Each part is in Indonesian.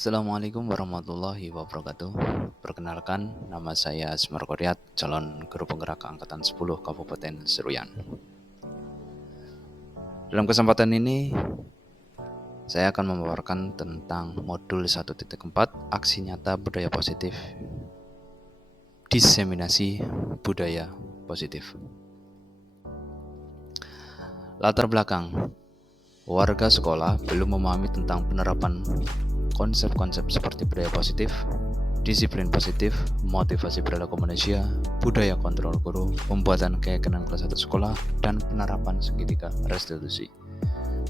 Assalamualaikum warahmatullahi wabarakatuh. Perkenalkan, nama saya Asmar Koryat, calon guru penggerak angkatan 10 Kabupaten Seruyan. Dalam kesempatan ini, saya akan memaparkan tentang modul 1.4 Aksi Nyata Budaya Positif, Diseminasi Budaya Positif. Latar belakang: warga sekolah belum memahami tentang penerapan konsep-konsep seperti budaya positif, disiplin positif, motivasi perilaku manusia, budaya kontrol guru, pembuatan keyakinan kelas 1 sekolah, dan penerapan segitiga restitusi.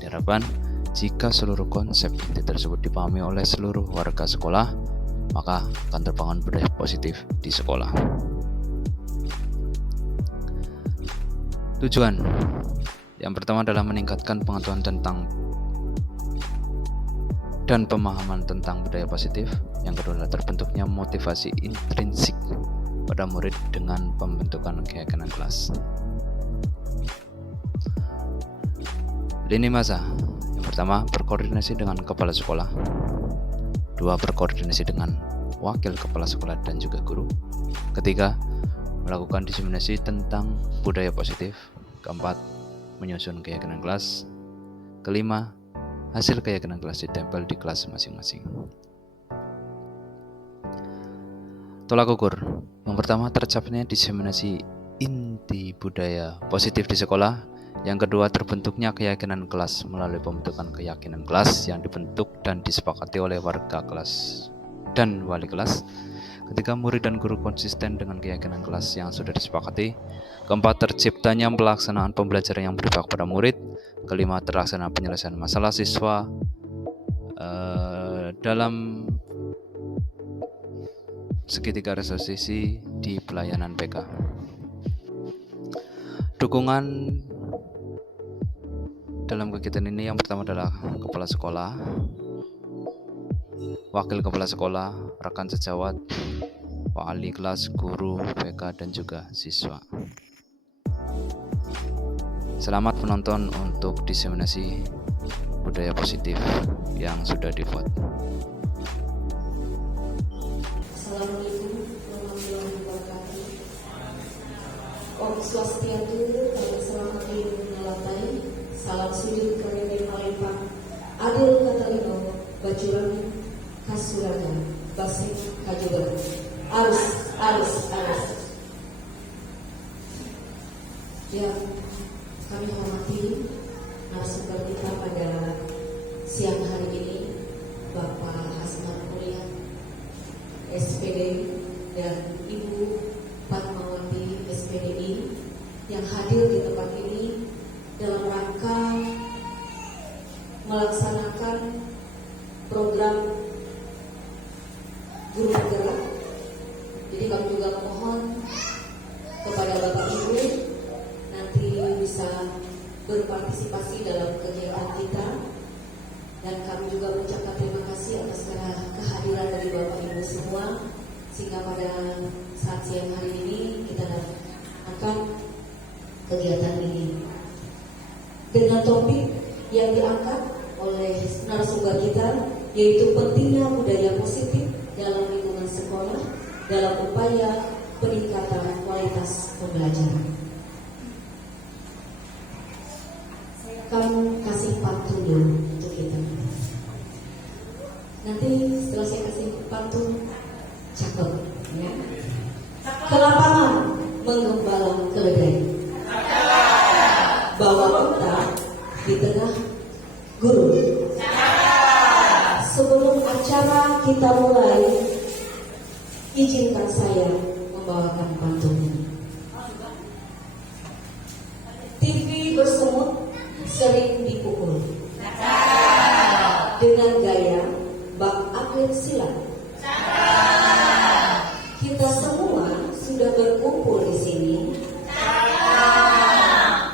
Diharapkan, jika seluruh konsep inti tersebut dipahami oleh seluruh warga sekolah, maka akan terbangun budaya positif di sekolah. Tujuan yang pertama adalah meningkatkan pengetahuan tentang dan pemahaman tentang budaya positif. Yang kedua adalah terbentuknya motivasi intrinsik pada murid dengan pembentukan keyakinan kelas. Lini masa: yang pertama, berkoordinasi dengan kepala sekolah. Dua, berkoordinasi dengan wakil kepala sekolah dan juga guru. Ketiga, melakukan diseminasi tentang budaya positif. Keempat, menyusun keyakinan kelas. Kelima, hasil keyakinan kelas ditempel di kelas masing-masing. Tolak ukur: yang pertama, tercapainya diseminasi inti budaya positif di sekolah. Yang kedua, terbentuknya keyakinan kelas melalui pembentukan keyakinan kelas yang dibentuk dan disepakati oleh warga kelas dan wali kelas. Ketiga, murid dan guru konsisten dengan keyakinan kelas yang sudah disepakati. Keempat, terciptanya pelaksanaan pembelajaran yang berdampak pada murid. Kelima, terlaksana penyelesaian masalah siswa dalam segitiga restitusi di pelayanan PK. Dukungan dalam kegiatan ini yang pertama adalah kepala sekolah, wakil kepala sekolah, rekan sejawat, wali kelas, guru, PK, dan juga siswa. Selamat menonton untuk diseminasi budaya positif yang sudah dibuat. Assalamualaikum warahmatullahi wabarakatuh. Om Swastiastu, selamat menyalatai. Salam sujud kepada Malipang, Adil Katalino, Bacuran, Kasuraga, Basik Kajuber. Arus. Ya, kami hormati narasumber kita pada siang hari ini, Bapak Asmar Koryat, SPD, dan Ibu Fatmawati SPDI yang hadir di tempat ini dalam rangka melaksanakan program guru penggerak. Jadi kami juga mohon kepada Bapak Ibu nanti bisa berpartisipasi dalam kegiatan kita, dan kami juga mengucapkan terima kasih atas kehadiran dari Bapak Ibu semua, sehingga pada saat siang hari ini kita akan kegiatan ini dengan topik yang diangkat oleh narasumber kita, yaitu pentingnya budaya positif dalam lingkungan sekolah dalam upaya peningkatan kualitas pembelajaran. Kamu kasih pantun dulu untuk kita. Nanti setelah saya kasih pantun, cakep, ya. Ke lapangan menggembala keledai, bawa kita di tengah guru. Sebelum acara kita mulai, izinkan saya membawakan pantunnya. TV bersemut sering dipukul dengan gaya bak atlet silat. Kita semua sudah berkumpul di sini.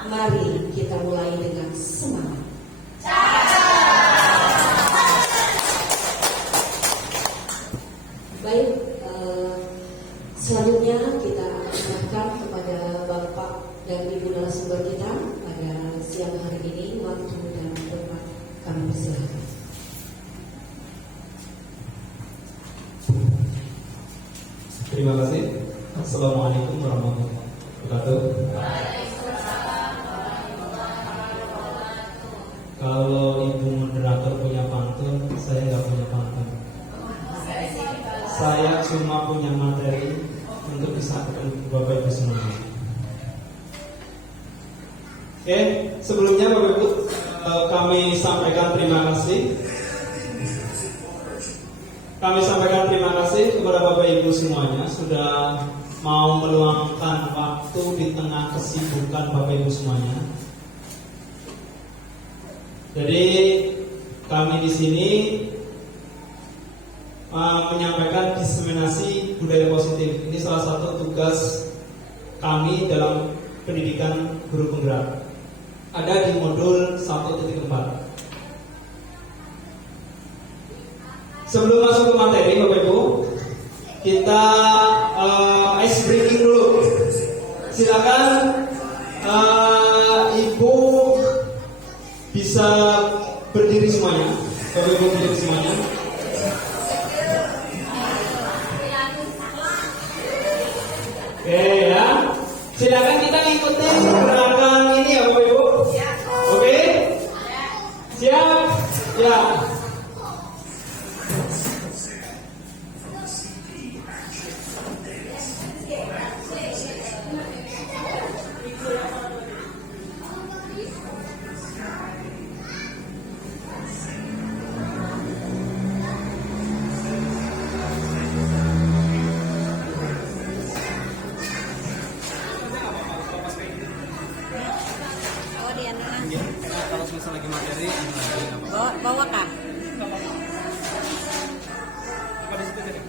Mari kita mulai dengan semangat. Baik, selanjutnya kita akan serahkan kepada Bapak dan Ibu narasumber kita pada siang hari ini. Waktu dan tempat kami persilakan. Terima kasih. Assalamualaikum warahmatullahi wabarakatuh. Kalau ibu moderator punya pantun, saya nggak punya pantun. Saya cuma punya materi untuk disampaikan ke Bapak Ibu semuanya. Oke, sebelumnya Bapak Ibu, kami sampaikan terima kasih. Kami sampaikan terima kasih kepada Bapak Ibu semuanya sudah mau meluangkan waktu di tengah kesibukan Bapak Ibu semuanya. Jadi kami di sini menyampaikan diseminasi budaya positif. Ini salah satu tugas kami dalam pendidikan guru penggerak. Ada di modul 1.4. Sebelum masuk ke materi, Bapak Ibu, kita ice breaking dulu. Silakan Ibu bisa berdiri semuanya. Bapak Ibu berdiri semuanya. Oke ya. Silakan kita ikuti gerakan ini ya Bapak Ibu. Oke? Siap? Ya. Kalau selesai lagi materi, bawa kah? apa di situ jadi?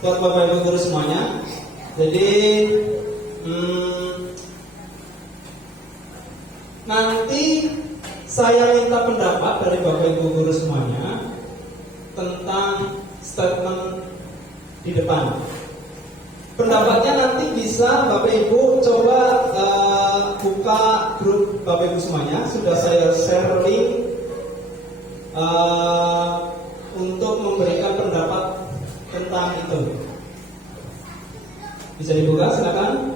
buat Bapak Ibu guru semuanya. Jadi nanti saya minta pendapat dari Bapak Ibu guru semuanya tentang statement di depan. Pendapatnya nanti bisa Bapak Ibu coba buka grup Bapak Ibu semuanya. Sudah saya share link untuk memberikan pendapat tentang itu. Bisa dibuka, silakan.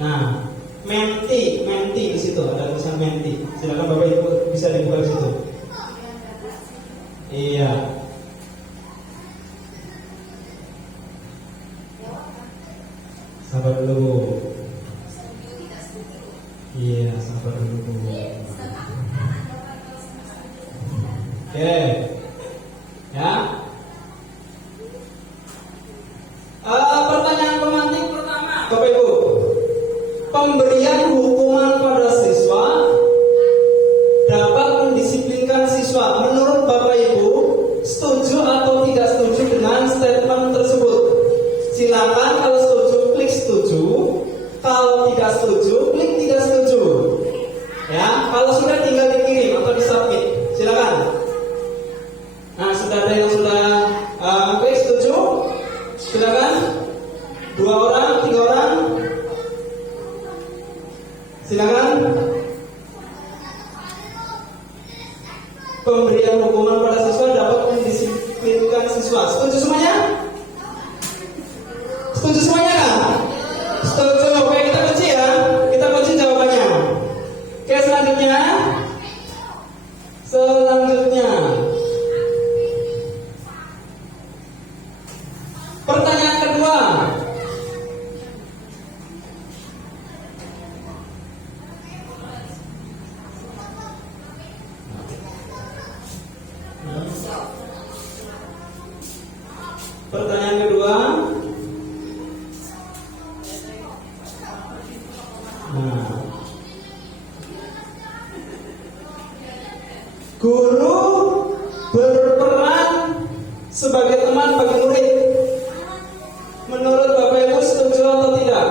Nah, menti di situ ada tulisan menti. Silakan Bapak Ibu bisa dibuka di situ. Iya. Sabar dulu. Iya, sabar dulu. Oke. Ya. Pertanyaan pemantik pertama, Bapak Ibu. Pemberian hukuman pada siswa dapat mendisiplinkan siswa. Menurut Bapak Ibu, setuju atau tidak setuju dengan statement tersebut? Silakan, kalau setuju klik setuju, kalau tidak setuju klik tidak setuju. Ya, kalau sudah tinggal dikirim atau disubmit. Silakan. Nah, sudah ada yang sudah klik setuju? Silakan. 2 orang, 3 orang. Silakan. Pemberian hukuman pada siswa dapat mendisiplinkan siswa. Setuju semuanya? Setuju semuanya kan? Setuju. Oke, kita kunci ya. Kita kunci jawabannya. Oke, selanjutnya. Pertanyaan kedua. Pertanyaan kedua. Nah, guru berperan sebagai teman bagi murid. Menurut Bapak Ibu setuju atau tidak?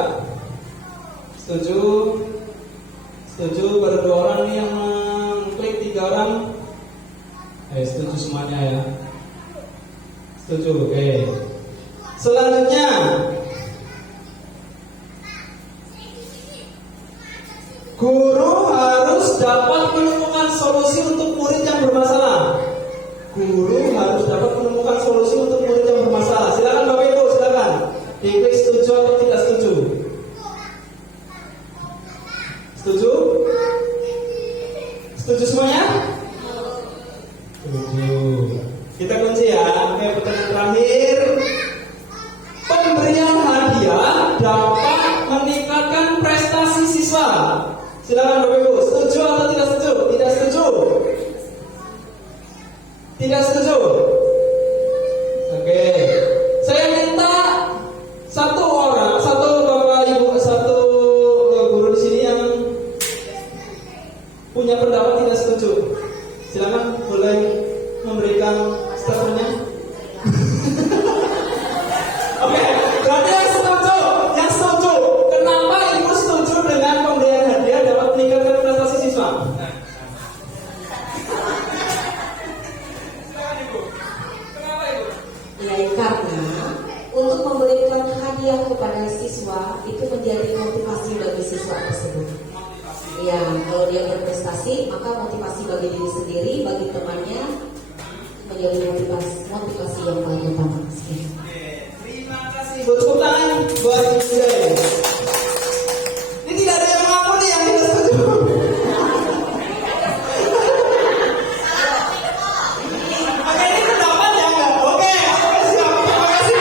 Setuju. Setuju, baru 2 orang nih yang mengklik, 3 orang. Setuju semuanya ya. Setuju, oke. Selanjutnya, guru harus dapat menemukan solusi untuk murid yang bermasalah. Guru harus dapat menemukan solusi untuk murid yang bermasalah. Silakan Bapak Ibu, silakan. Diklik setuju atau tidak setuju. Setuju? Setuju semuanya? Setuju. Kita kunci ya. Oke, pertanyaan terakhir. Pemberian hadiah dapat meningkatkan prestasi siswa. Silakan Bapak Ibu, setuju atau tidak setuju? Tidak setuju. Tidak setuju. Oke. Saya minta satu orang, satu Bapak Ibu, satu guru di sini yang punya pendapat tidak setuju. Silakan, boleh memberikan statementnya. Oke, berarti yang setuju, kenapa Ibu setuju dengan pemberian hadiah dapat meningkatkan prestasi siswa? Ya, karena untuk memberikan hadiah kepada siswa itu menjadi motivasi bagi siswa tersebut. Ya, kalau dia berprestasi, maka motivasi bagi diri sendiri, bagi temannya menjadi motivasi yang paling utama. Terima kasih. Tepuk tangan buat Ibu Jaya. Ini tidak ada yang mengaku nih yang tidak setuju. Oke, ini pendapat ya enggak? Oke, siap. Terima kasih.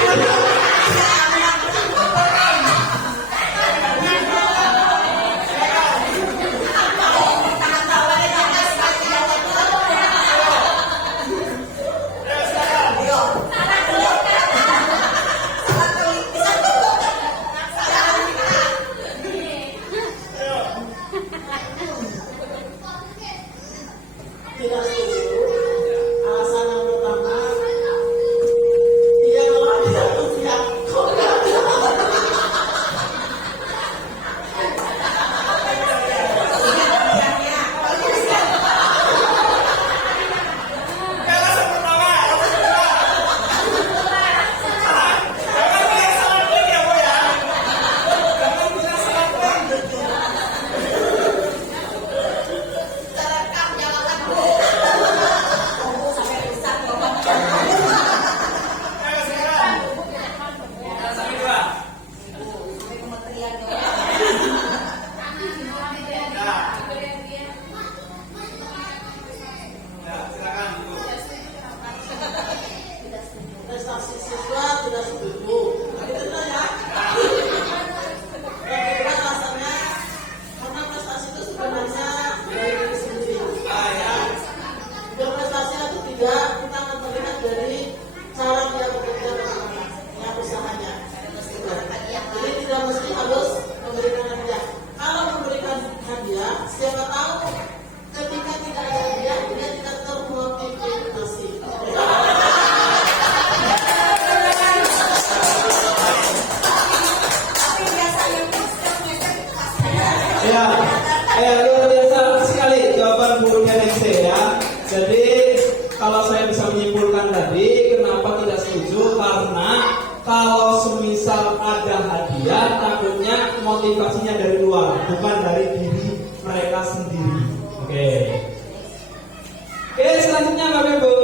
Luar biasa sekali jawaban Bu Ningsih ya. Jadi kalau saya bisa menyimpulkan tadi, kenapa tidak setuju? Karena kalau semisal ada hadiah, takutnya motivasinya dari luar, bukan dari diri mereka sendiri. Oke, selanjutnya Bapak Ibu.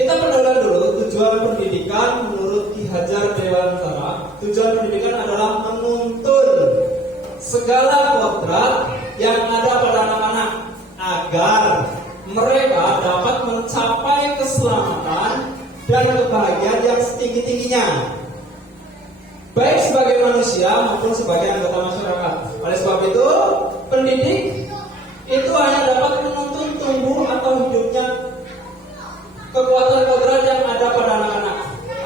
Kita perhatikan dulu tujuan pendidikan menurut Ki Hajar Dewantara. Tujuan pendidikan adalah menuntun segala kodrat yang ada pada anak-anak agar mereka dapat mencapai keselamatan dan kebahagiaan yang setinggi-tingginya, baik sebagai manusia maupun sebagai anggota masyarakat. Oleh sebab itu, pendidik itu hanya dapat menuntun tumbuh atau hidupnya kekuatan kodrat yang ada pada anak-anak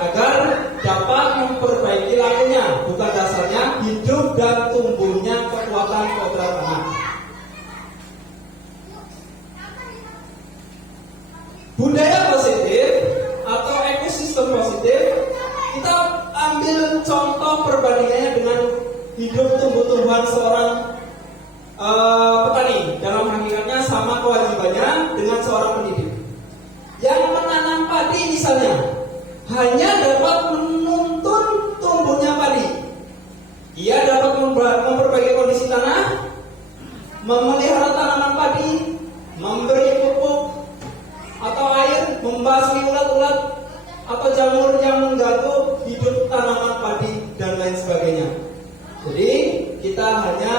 agar dapat memperbaiki lakunya, bukan dasarnya hidup dan tumbuhnya kekuatan kodrat anak. Budaya positif atau ekosistem positif, kita ambil contoh perbandingannya dengan hidup tumbuh-tumbuhan seorang petani. Dalam hakikatnya sama kewajibannya dengan seorang pendidik. Yang menanam padi misalnya hanya dapat menuntun tumbuhnya padi. Ia dapat memperbaiki kondisi tanah, memelihara tanaman padi, memberi pupuk atau air, membasmi ulat-ulat atau jamur yang mengganggu hidup tanaman padi dan lain sebagainya. Jadi kita hanya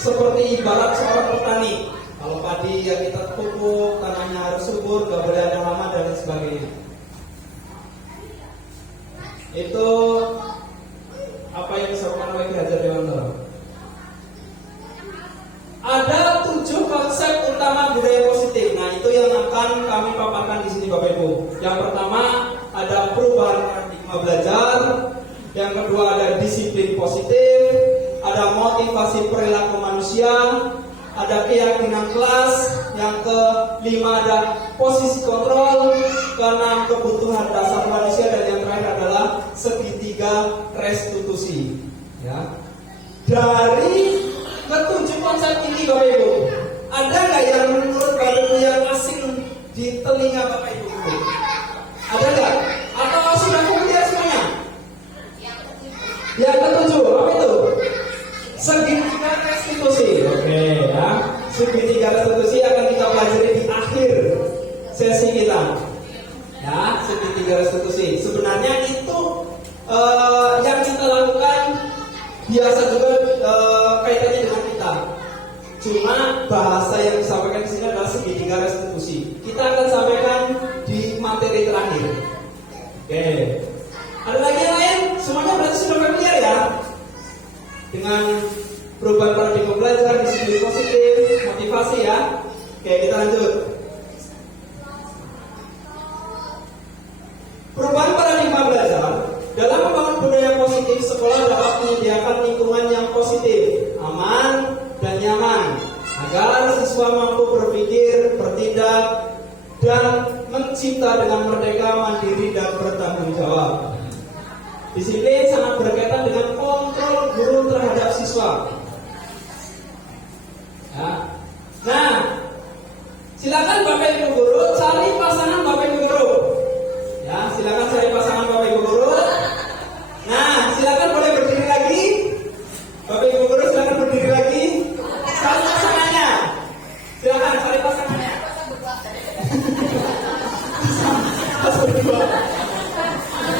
seperti ibarat seorang petani. Kalau padi ya kita pupuk, tanahnya harus subur, gak boleh ada hama dan lain sebagainya. Itu apa yang disampaikan oleh Ki Hajar Dewantara. Ada 7 konsep utama budaya positif. Nah, itu yang akan kami paparkan di sini Bapak Ibu. Yang pertama ada perubahan paradigma belajar. Yang kedua ada disiplin positif. Ada motivasi perilaku manusia. Ada keyakinan kelas. Yang kelima ada posisi kontrol. Keenam kebutuhan dasar manusia. Dan yang terakhir adalah segitiga restitusi. Ya. Dari ketujuh konsep ini Bapak Ibu, ada nggak yang menurut Bapak Ibu yang asing di telinga Bapak Ibu? Ada nggak? Atau sudah familiar semuanya? Yang ketujuh, apa itu? Segitiga restitusi. Oke ya, segitiga restitusi akan kita pelajari di akhir sesi kita. Ya, segitiga restitusi. Sebenarnya itu yang kita lakukan biasa juga kaitannya dengan kita. Cuma bahasa yang disampaikan di sini adalah segitiga restitusi. Kita akan sampaikan di materi terakhir. Oke. Ada lagi yang lain? Semuanya berarti sudah familiar ya dengan perubahan paradigma belajar, disiplin positif, motivasi ya. Oke, kita lanjut. Perubahan paradigma belajar. Dalam membangun budaya positif, sekolah dapat menyediakan lingkungan yang positif, aman, dan nyaman agar siswa mampu berpikir, bertindak, dan mencipta dengan merdeka, mandiri, dan bertanggung jawab. Disiplin sangat berkaitan dengan kontrol guru terhadap siswa. Ya. Nah, silakan Bapak Ibu guru cari pasangan Bapak Ibu guru. Ya, silakan cari pasangan Bapak Ibu guru. Nah, silakan boleh berdiri lagi. Bapak Ibu guru silakan berdiri lagi. Cari pasangannya. Silakan cari pasangannya.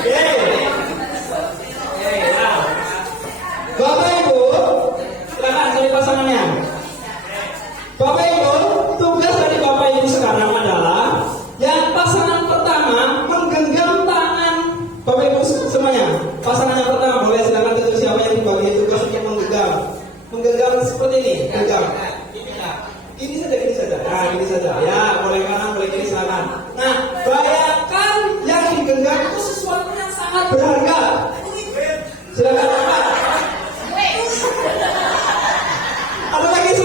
Oke. Ya. Bapak Ibu, silakan cari pasangannya. Bapak Ibu, tugas dari Bapak Ibu sekarang adalah yang pasangan pertama menggenggam tangan Bapak Ibu semuanya. Pasangan yang pertama boleh silakan tutup siapa yang dibagi tugas untuk menggenggam. Menggenggam seperti ini, genggam. Ini saja. Nah, ini saja. Ya, boleh kanan, boleh kiri silakan. Nah, bayangkan yang digenggam itu sesuatu yang sangat berharga. Silakan Bapak. Ada lagi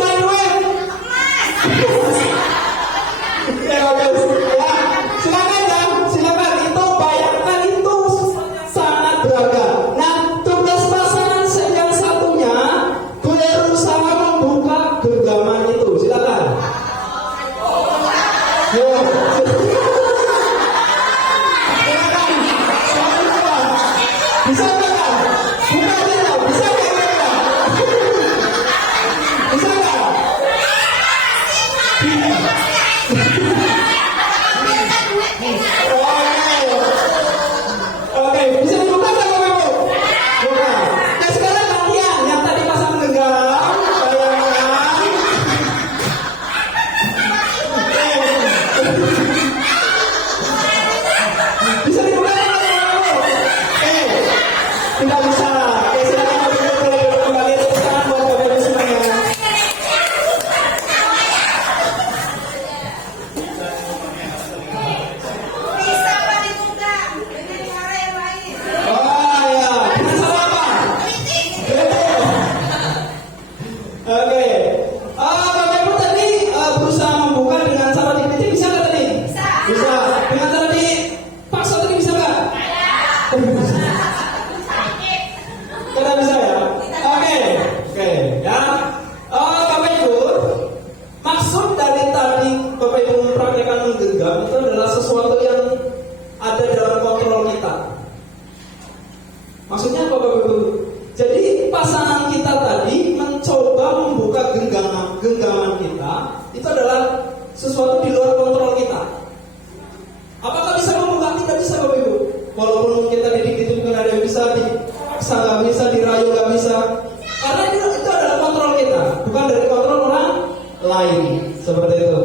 lain. Seperti itu.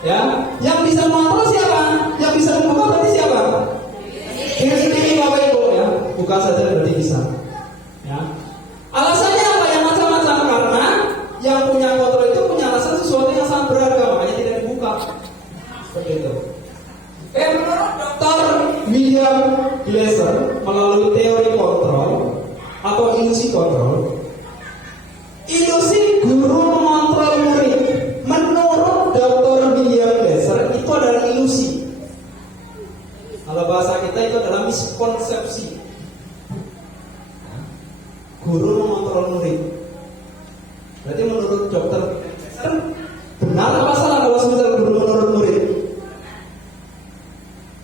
Ya, yang bisa mengontrol siapa? Yang bisa membuka berarti siapa? Diri sendiri Bapak Ibu ya. Buka saja berarti bisa. Ya. Alasannya apa yang macam-macam? Karena yang punya kontrol itu punya alasan sesuatu yang sangat berharga, makanya tidak dibuka. Seperti itu. Menurut Dr. William Glasser melalui teori kontrol atau ilusi kontrol, ilusi guru mengontrol murid. Menurut Dr. William Glasser itu adalah ilusi. Kalau bahasa kita itu adalah miskonsepsi. Guru mengontrol murid. Berarti menurut Dr. Glasser benar apa salah kalau semisal guru menurut murid?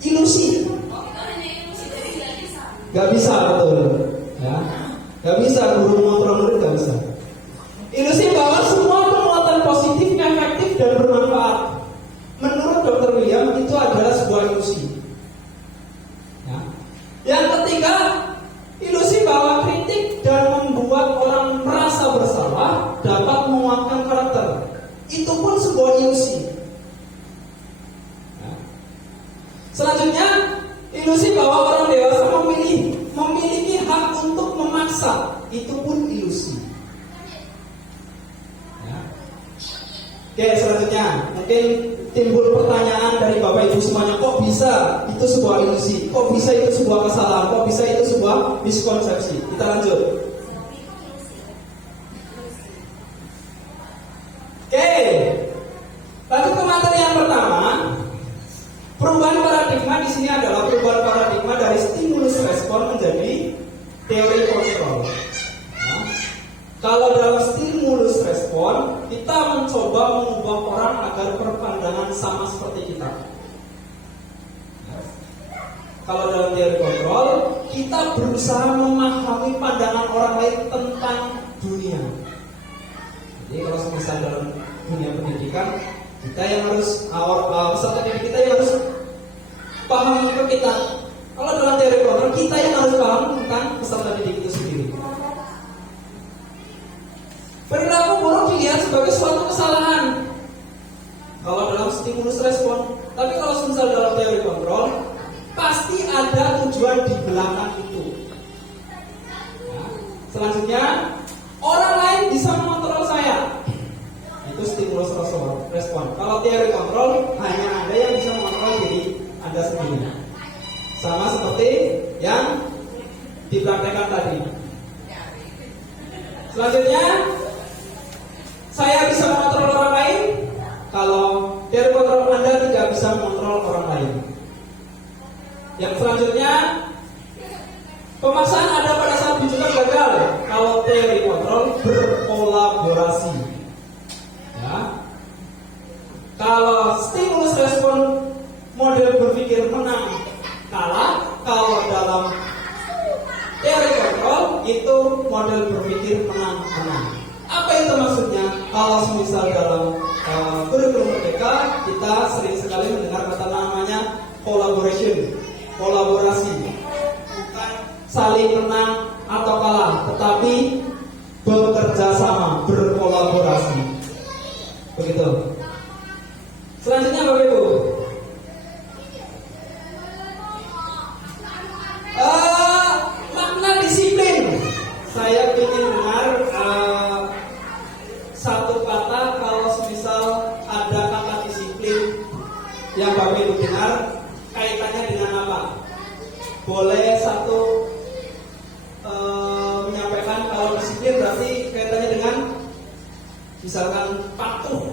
Ilusi. Gak bisa betul. Ya. Gak bisa guru mengontrol murid, gak bisa. Ilusi bahwa semua penguatan positif, efektif dan bermanfaat. Menurut Dr. William itu adalah sebuah ilusi. Ya. Yang ketiga, ilusi bahwa kritik dan membuat orang merasa bersalah dapat menguatkan karakter. Itu pun sebuah ilusi. Ya. Selanjutnya, ilusi bahwa orang dewasa memiliki hak untuk memaksa. Itu pun ilusi. Ya. Oke, selanjutnya mungkin timbul pertanyaan dari Bapak Ibu semuanya, kok bisa itu sebuah ilusi? Kok bisa itu sebuah kesalahan? Kok bisa itu sebuah miskonsepsi? Kita lanjut. Oke, lanjut ke materi yang pertama. Perubahan paradigma di sini adalah perubahan paradigma dari stimulus respon menjadi teori kontrol. Nah, kalau dalam stimulus respon, kita mencoba mengubah orang agar berpandangan sama seperti kita. Kalau dalam teori kontrol, kita berusaha memahami pandangan orang lain tentang dunia. Jadi kalau misalnya dalam dunia pendidikan, kita yang harus peserta didik kita yang harus paham ke kita. Kalau dalam teori kontrol, kita yang harus paham tentang peserta didik itu sendiri. Perilaku buruk dilihat sebagai suatu kesalahan kalau dalam stimulus respon. Tapi kalau misal dalam teori kontrol, pasti ada tujuan di belakang itu. Nah, selanjutnya, orang lain bisa mengontrol saya. Itu stimulus respon. Kalau teori kontrol, hanya Anda yang bisa mengontrol diri Anda sendiri. Sama seperti yang dipraktekkan tadi. Selanjutnya, saya bisa mengontrol orang lain. Kalau teori kontrol Anda tidak bisa mengontrol orang lain. Yang selanjutnya, pemaksaan ada pada saat bicara gagal. Kalau teori kontrol berkolaborasi. Ya. Kalau stimulus respon model berpikir menang kalah. Kalau dalam teori kontrol itu model berpikir menang-menang. Apa itu maksudnya? Kalau misal dalam kurikulum merdeka, kita sering sekali mendengar kata namanya collaboration, kolaborasi, bukan saling menang atau kalah, tetapi bekerja sama, berkolaborasi. Begitu. Selanjutnya Bapak Ibu, makna disiplin. Saya ingin dengar satu kata kalau semisal ada kata disiplin yang Bapak Ibu dengar, kaitannya dengan apa? Boleh satu menyampaikan kalau disiplin berarti kaitannya dengan misalkan patuh.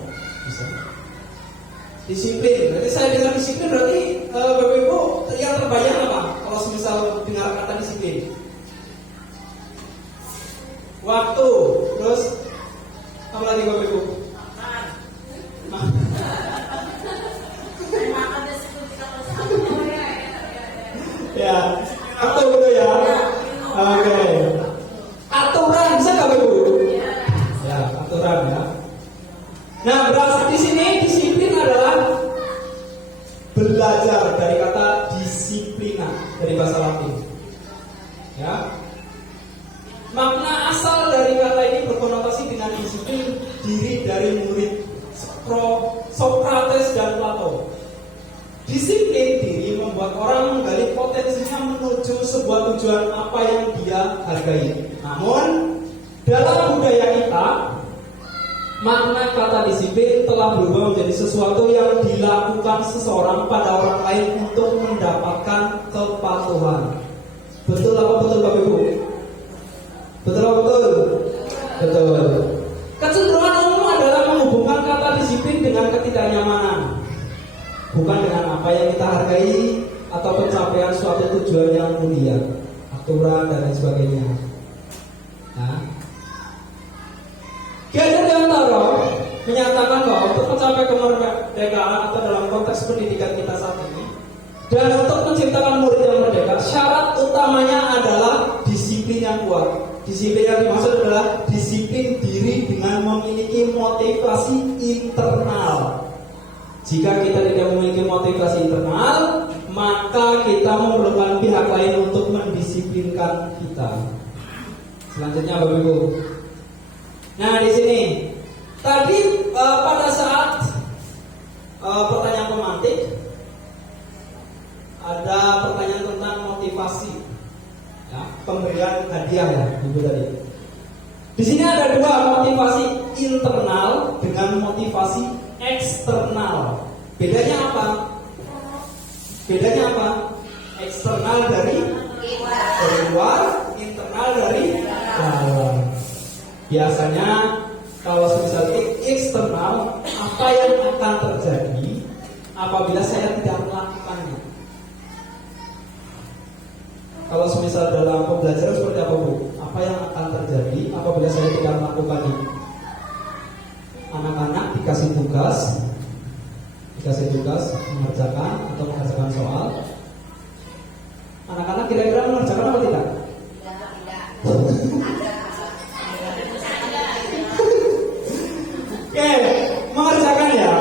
Disiplin. Berarti saya dengar disiplin berarti Bapak Ibu yang terbayang apa? Kalau semisal dengar kata disiplin. Waktu, terus apa lagi Bapak Ibu? Ya, waktu itu ya. Oke. Aturan bisa nggak Bapak Ibu? Ya, aturan ya. Nah, berarti di sini disiplin adalah belajar dari kata disiplina dari bahasa Latin. Ya. Makna asal dari kata ini berkonotasi dengan disiplin diri dari murid Socrates dan Plato. Disiplin diri membuat orang menggali potensinya menuju sebuah tujuan apa yang dia hargai. Namun, dalam budaya kita, makna kata disiplin telah berubah menjadi sesuatu yang dilakukan seseorang pada orang lain untuk mendapatkan kepatuhan. Betul apa betul Bapak Ibu? Betul apa betul? Betul. Kecenderungan umum adalah menghubungkan kata disiplin dengan ketidaknyamanan, bukan dengan apa yang kita hargai atau pencapaian suatu tujuan yang mulia, aturan dan lain sebagainya. Nah, Ki Hajar Dewantara menyatakan bahwa untuk mencapai kemerdekaan atau dalam konteks pendidikan kita saat ini, dan untuk menciptakan murid yang merdeka, syarat utamanya adalah disiplin yang kuat. Disiplin yang dimaksud adalah disiplin diri dengan memiliki motivasi internal. Jika kita tidak memiliki motivasi internal, maka kita memerlukan pihak lain untuk mendisiplinkan kita. Selanjutnya Bapak Ibu. Nah di sini tadi pada saat pertanyaan pemantik ada pertanyaan tentang motivasi, ya, pemberian hadiah ya Ibu tadi. Di sini ada dua, motivasi internal dengan motivasi eksternal. Bedanya apa? Bedanya apa? Eksternal dari luar, internal dari dalam. Biasanya kalau misalnya eksternal, apa yang akan terjadi apabila saya tidak melakukannya? Kalau misal dalam pembelajaran seperti apa Bu? Apa yang akan terjadi apabila saya tidak melakukannya? Anak-anak dikasih tugas mengerjakan atau mengerjakan soal. Anak-anak kira-kira mengerjakan apa tidak? Oke, mengerjakan ya.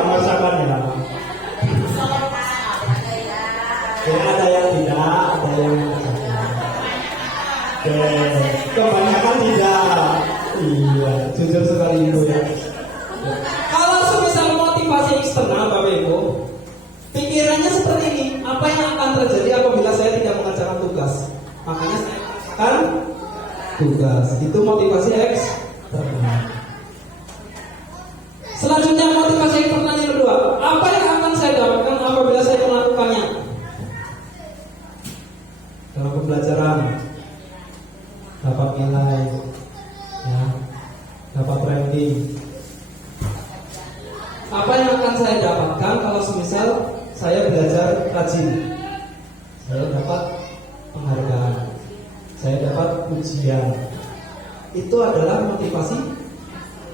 Ada yang tidak, ada yang mengerjakan. Oke, kebanyakan tidak. Iya, jujur sekali Ibu ya. Kalau semisal motivasi eksternal Bapak Ibu, pikirannya seperti ini, apa yang akan terjadi apabila saya tidak mengerjakan tugas? Makanya saya akan tugas. Itu motivasi eksternal. Selanjutnya motivasi internal yang kedua, apa yang akan saya dapatkan apabila saya melakukannya? Dalam pembelajaran dapat nilai, ya, dapat ranking. Apa yang akan saya dapatkan kalau semisal saya belajar rajin? Saya dapat penghargaan, saya dapat ujian. Itu adalah motivasi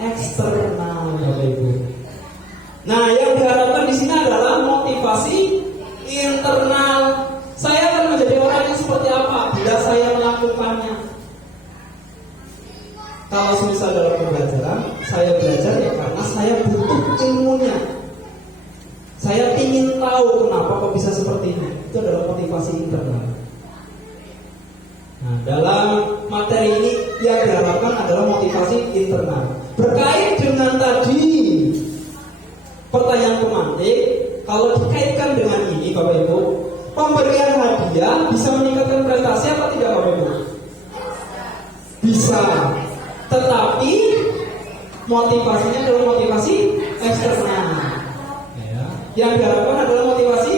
eksternal Bapak Ibu. Nah, yang diharapkan di sini adalah motivasi internal. Saya akan menjadi orang yang seperti apa bila saya melakukannya? Kalau semisal dalam pembelajaran, saya belajar ya karena saya butuh ilmunya. Saya ingin tahu kenapa kok bisa seperti ini. Itu adalah motivasi internal. Nah, dalam materi ini yang diharapkan adalah motivasi internal. Berkait dengan tadi pertanyaan pemantik, kalau dikaitkan dengan ini Bapak Ibu, pemberian hadiah bisa meningkatkan prestasi apa tidak Bapak Ibu? Bisa. Tetapi motivasinya adalah motivasi eksternal. Ya. Yang diharapkan adalah motivasi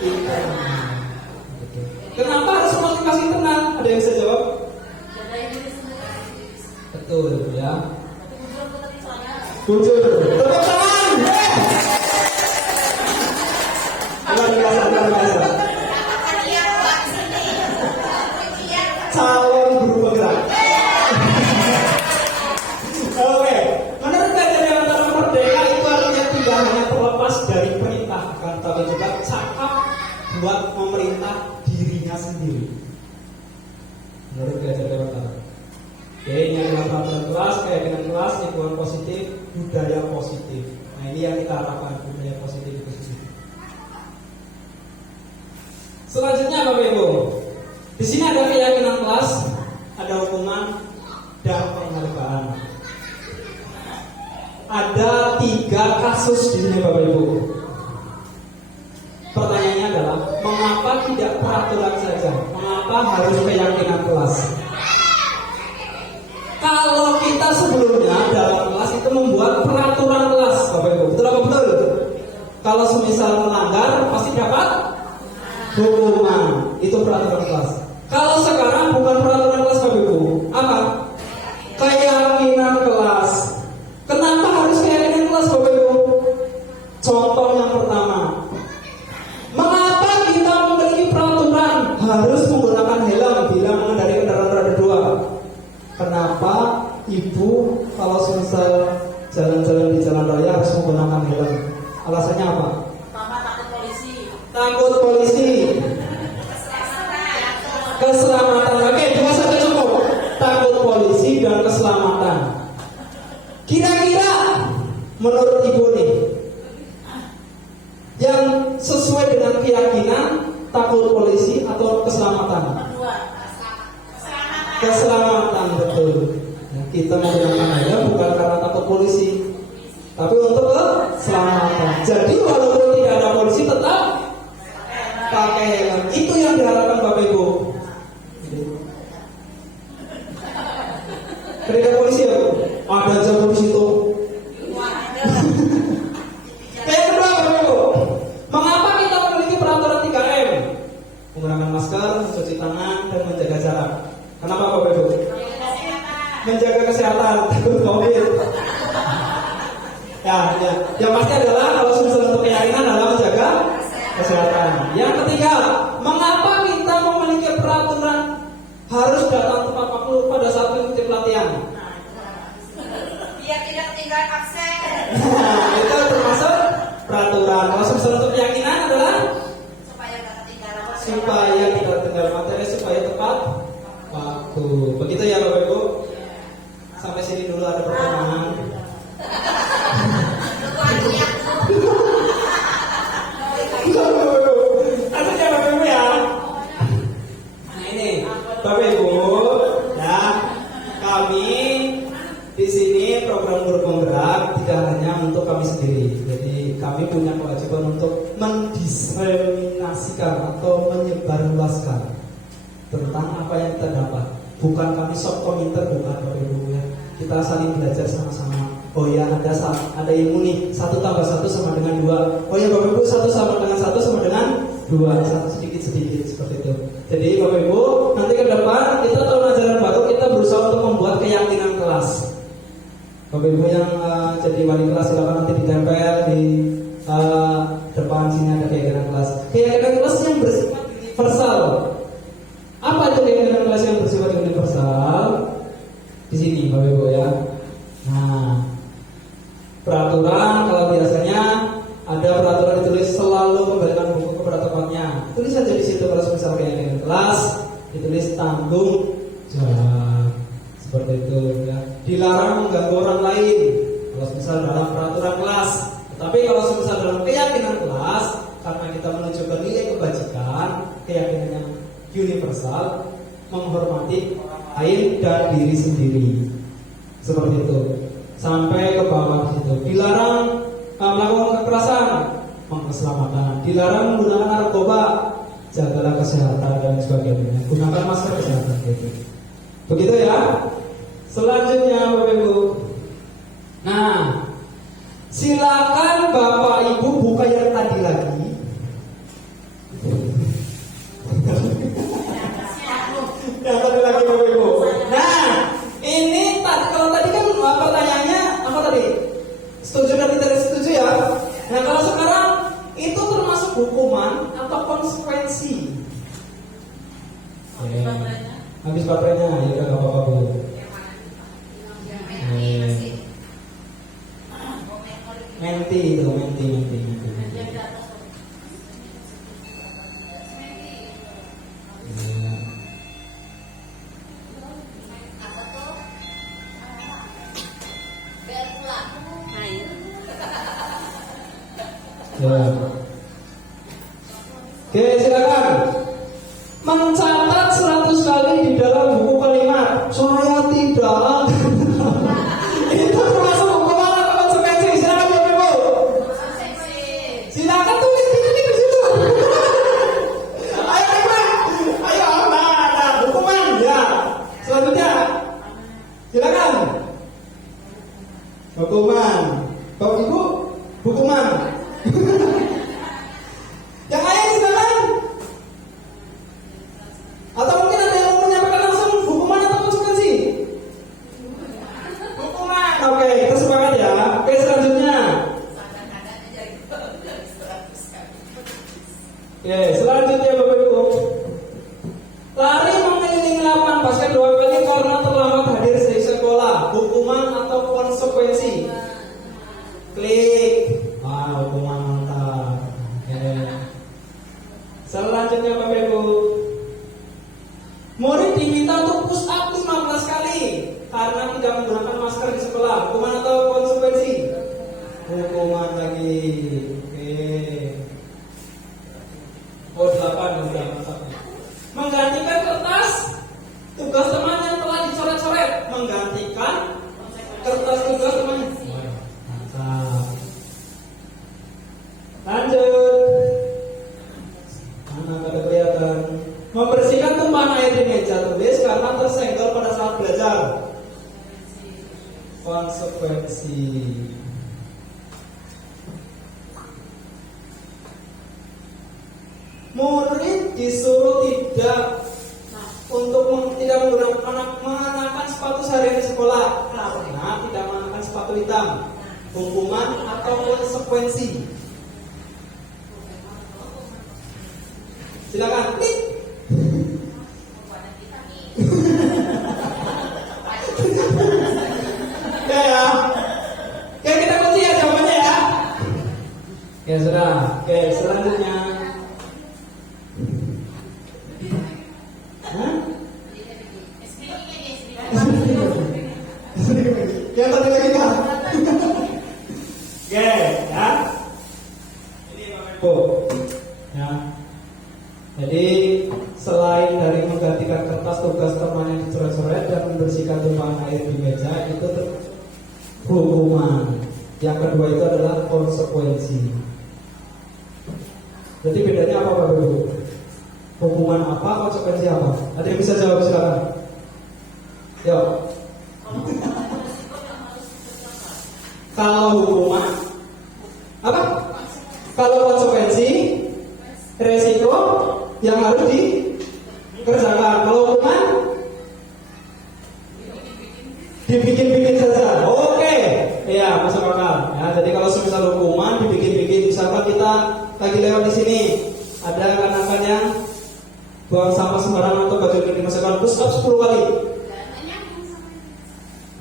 internal. Kenapa harus motivasi internal? Ada yang bisa jawab? Betul ya. Jujur. Tepuk tangan. Luar biasa. Calon guru penggerak. Oke, menurut Ki Hajar Dewantara merdeka itu artinya tidak hanya terlepas dari perintah, tapi juga cakap buat memerintah dirinya sendiri. Menurut Ki Hajar Dewantara. Oke, ini adalah peraturan kelas, keyakinan kelas, lingkungan positif, budaya positif. Nah, ini yang kita harapkan, budaya positif itu sendiri. Selanjutnya Bapak Ibu, di sini ada keyakinan kelas, ada hukuman dan penghargaan. Ada 3 kasus di sini Bapak Ibu. Pertanyaannya adalah, mengapa tidak peraturan saja? Mengapa harus keyakinan kelas? Kalau kita sebelumnya dalam kelas itu membuat peraturan kelas, Bapak Ibu, betul apa betul? Kalau semisal melanggar pasti dapat hukuman. Itu peraturan kelas. Kalau sekarang bukan peraturan kelas Bapak Ibu, apa? Keyakinan kelas. Kenapa harus keyakinan kelas Bapak Ibu? Contoh yang pertama, mengapa kita memiliki peraturan harus menggunakan helm bila mengendarai kendaraan roda 2? Kenapa ibu kalau semisal jalan-jalan di jalan raya harus menggunakan helm? Alasannya apa? Mama takut polisi. Takut polisi. Keselamatan. Oke, 2 saja cukup. Takut polisi dan keselamatan. Kira-kira menurut ibu nih, yang sesuai dengan keyakinan, takut polisi atau keselamatan? Keselamatan, betul. Nah, kita menggunakan helm bukan karena takut polisi, tapi untuk keselamatan. Jadi walaupun tidak ada polisi tetap pakai helm. Itu yang diharapkan Bapak Ibu. Ketika polisi ya, ada aja polisi itu. Yang kedua Bapak Ibu, mengapa kita memiliki peraturan 3M? Menggunakan masker, mencuci tangan, dan menjaga jarak. Kenapa Bapak Ibu? Menjaga kesehatan, takut COVID. Ya. Yang pasti adalah kalau misalnya untuk keyakinan adalah menjaga kesehatan. Yang ketiga, mengapa kita memiliki peraturan harus datang tepat waktu pada saat mengikuti pelatihan? Biar tidak ketinggalan absen. Nah, itu termasuk peraturan. Kalau misalnya untuk keyakinan adalah Supaya tidak ketinggalan. supaya tidak tinggal materi, supaya tepat waktu. Begitu ya Bapak Ibu. Sampai sini dulu ada pertanyaan. Artinya Bapak Ibu ya. Nah ini Bapak Ibu, ya kami di sini program guru penggerak tidak hanya untuk kami sendiri. Jadi kami punya kewajiban untuk mendiseminasikan atau menyebarluaskan tentang apa yang kita dapat. Bukan kami sok komentar, bukan Bapak Ibu ya. Kita saling belajar sama-sama. Oh ya, ada ilmu nih, 1 tambah 1 sama dengan 2. Oh ya Bapak Ibu, 1 sama dengan 1 sama dengan 2. Satu sedikit-sedikit seperti itu. Jadi Bapak Ibu, nanti ke depan kita tahun ajaran baru kita berusaha untuk membuat keyakinan kelas. Bapak Ibu yang jadi wali kelas silakan nanti ditempel di depan sini ada keyakinan kelas. Keyakinan kelas yang bersifat universal. Apa itu keyakinan kelas yang bersifat universal? Di sini Bapak Ibu ya. Nah, peraturan kalau biasanya ada peraturan ditulis selalu kembalikan buku kepada tempatnya. Tulis saja di situ kalau misalnya keyakinan kelas ditulis tanggung jawab seperti itu ya. Dilarang mengganggu orang lain kalau misal dalam peraturan kelas. Tetapi kalau misal dalam keyakinan kelas, karena kita menunjukkan nilai kebajikan, keyakinan yang universal, menghormati orang lain dan diri sendiri. Seperti itu. Sampai ke bawah situ. Dilarang melakukan kekerasan, keselamatan. Dilarang menggunakan narkoba, jagalah kesehatan dan sebagainya. Gunakan masker kesehatan gitu. Begitu ya. Selanjutnya Bapak Ibu. Nah, silakan Bapak Ibu buka yang tadi lagi. Yang tadi lagi Bapak Ibu. Nah, ini kalau tadi kan pertanyaannya apa tadi? Setuju dan tidak setuju ya? Nah, kalau sekarang itu termasuk hukuman atau konsekuensi? Habis baterainya, ya udah nggak apa-apa Bu. Menti itu, menti. Ya. Oke, silakan. Mencatat 100 kali di dalam buku kalimat. Saya tidak. Itu termasuk hukuman atau konsekuensi? Silakan. Hukuman. Bapak Ibu, hukuman. Yang lain silakan. Atau mungkin ada yang mau menyampaikan langsung hukuman atau konsekuensi? Hukuman. Oke, kita sepakat ya. Oke, selanjutnya. Oke, selanjutnya Bapak Ibu. Lari mengelilingi lapangan basket 2 kali karena terlambat hadir di sekolah. Hukuman atau konsekuensi? Klik. Wah, hukuman mantap. Oke. Selanjutnya Bapak Ibu. Murid diminta untuk push up 15 kali karena tidak menggunakan masker di sekolah. Hukuman atau konsekuensi? Hukuman lagi. Oke. Oh, 8 udah masuknya. Menggantikan kertas tugas teman yang telah dicoret-coret. Menggantikan kertas tugas teman. Mantap. Lanjut. Mana kada kelihatan. Membersihkan tumpahan air di meja tulis karena tersenggol pada saat belajar. Konsekuensi. Murid disuruh tidak mengenakan sepatu seharian di sekolah karena tidak mengenakan sepatu hitam. Hukuman atau konsekuensi? Silakan. Ya. Oke, kita kunci ya jawabannya ya. Ya sudah. Oke, selanjutnya. Yang tadi lagi kan? Oke, ya. Ini Bapak Ibu. Ya. Jadi selain dari menggantikan kertas tugas teman yang dicoret-coret dan membersihkan tumpahan air di meja itu hukuman. Yang kedua itu adalah konsekuensi. Jadi bedanya apa Bapak Ibu? Hukuman apa, konsekuensi apa? Ada yang bisa jawab silakan. Yuk. Kalau hukuman apa? Kalau konsekuensi resiko yang harus dikerjakan. Kalau hukuman dibikin-bikin saja. Oke, iya masuk akal. Ya, jadi kalau semisal hukuman dibikin-bikin, misalkan kita lagi lewat di sini, ada kanak-kanak yang buang sampah sembarangan atau baju ini masukkan push up 10 kali.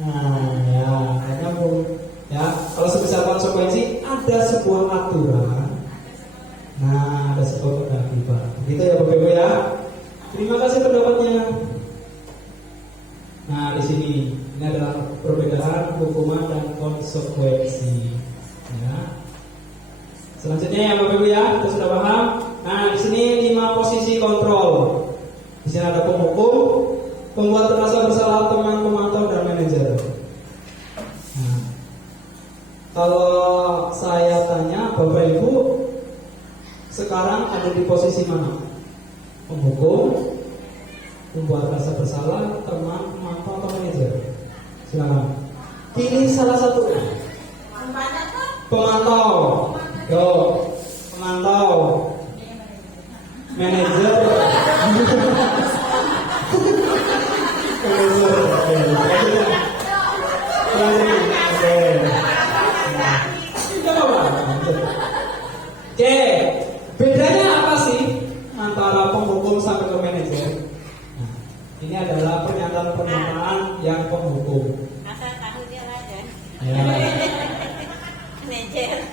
Nah, ya, nyambung. Ya, kalau semisal konsekuensi ada sebuah aturan. Nah, ada sebuah ketertiban. Begitu ya Bapak Ibu ya. Terima kasih pendapatnya. Nah, di sini ini adalah perbedaan hukuman dan konsekuensi. Ya. Selanjutnya ya Bapak Ibu ya, kita sudah paham. Nah, di sini 5 posisi kontrol. Di sini ada penghukum, pembuat merasa bersalah, teman, pemantau, dan manajer. Nah, kalau saya tanya Bapak Ibu sekarang ada di posisi mana? Penghukum, pembuat rasa bersalah, teman, pemantau, atau manajer? Silakan. Pilih salah satu. Pemantau. Yo, pemantau. Manajer. Oke, bedanya apa sih antara penghukum sampai ke manajer? Nah, ini adalah pernyataan yang penghukum. Asal tahu dia aja. Ya. Manajer.